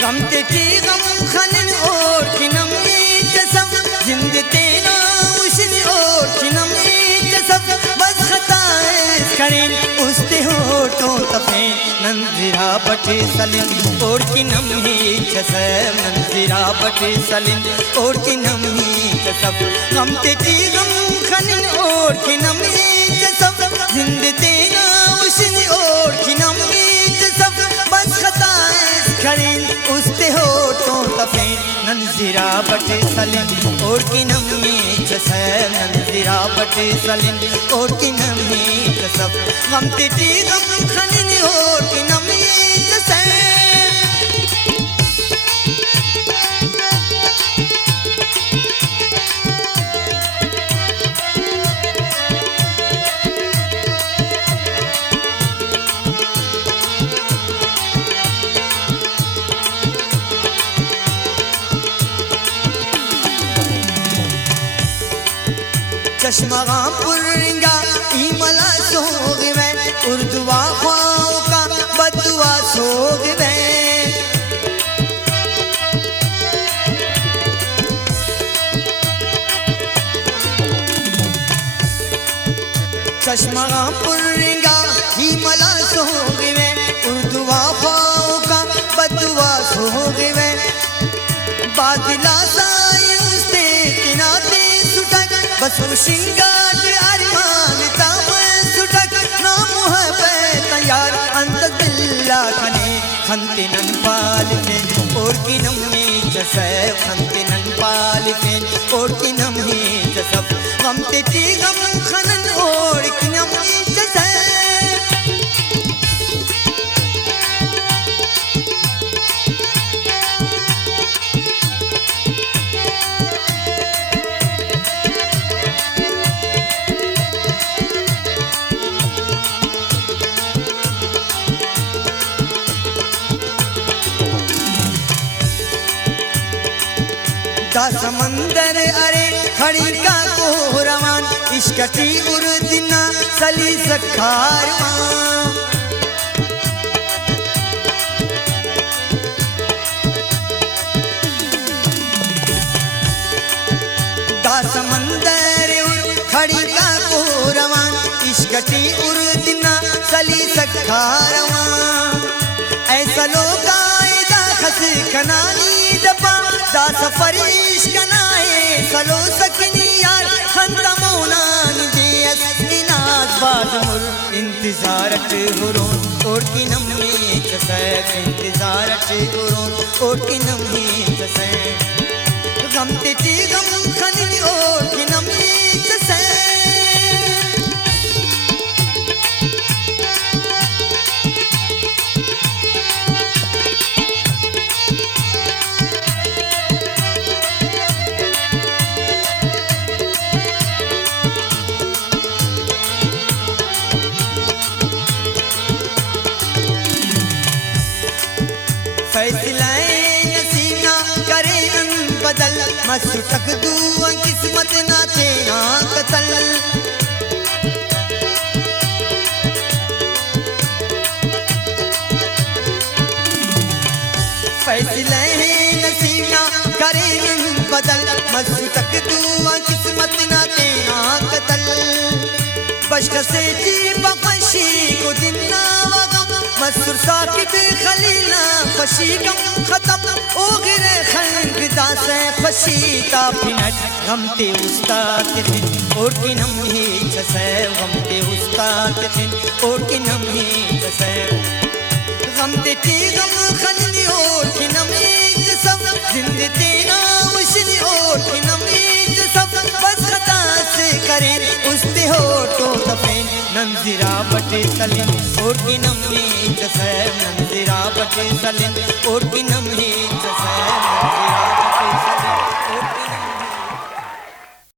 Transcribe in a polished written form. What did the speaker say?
गम तेरी गम खनन और किनम जसम जिंद तेरा उशन और किनम जसम बस खताएं करें उसते होठों तफे नंजिरा बटे सलिम और किनम ही जसम नंजिरा बटे सलिम और किनम ही जसम गम तेरी गम खनन और किनम जसम जिंद तेरा उशन और किनम जसम बस खताएं करें उसते होठों तफे नंजिरा बटे सलिम और किनम में जसम नंजिरा बटे सलिम और किनम में जसम गम तेरी गम खनन और किनम में जसम चश्मा पुरिंगा ईमला सोग में उर्दुआ ख्वाओं का बदुआ सोग में चश्मा पुरिंगा ईमला सोग में उर्दुआ ख्वाओं का बदुआ सोग में बादला साए उसते किनारे सुटक बस वो शिंगार अरमान ताम सुटक ना मुहब्बत यार अंत दिल्ला खने खंते नन पाल पे और किनम में जसब खंते नन पाल पे और किनम में जसब गम तेरी गम खनन और किनम में जसब समंदर अरे खड़ी का को रवान इश्कती उर्दिना सली सखारवान दा समंदर खड़ी का को रवान इश्कती उर्दिना सली सखारवान ऐसा लोग आएदा खस कनानी दबा दा सफर इश्क नाए सलो सकनी यार खंतमोना निदेस इनाज बादमुर इंतजारत हुरोन और किनम में जसब इंतजारत हुरोन और किनम में जसब गम तेरी गम खनन और किनम में जसब फैसलाए नसीना करे बदल मसुटक दुआ किस्मत ना तेरा कतल फैसलाए नसीना करे बदल मसुटक दुआ किस्मत ना तेरा कतल बश्त से जी बखशी को दिना मसूर साकिब खलीला फशी गम खत्म ओ गिरे खंग दासे फशी तापिनट गमते उस्ताद दिन और किनम ही जसे गमते उस्ताद दिन और किनम ही जसे गमते ती गम खननी और किनम ही जसम जिंदे तेरा वशनी और करें उसते होठों दफेन नंजिरा बटे सलिन और की नमी जसैब नंजिरा बटे सलिन और की नमी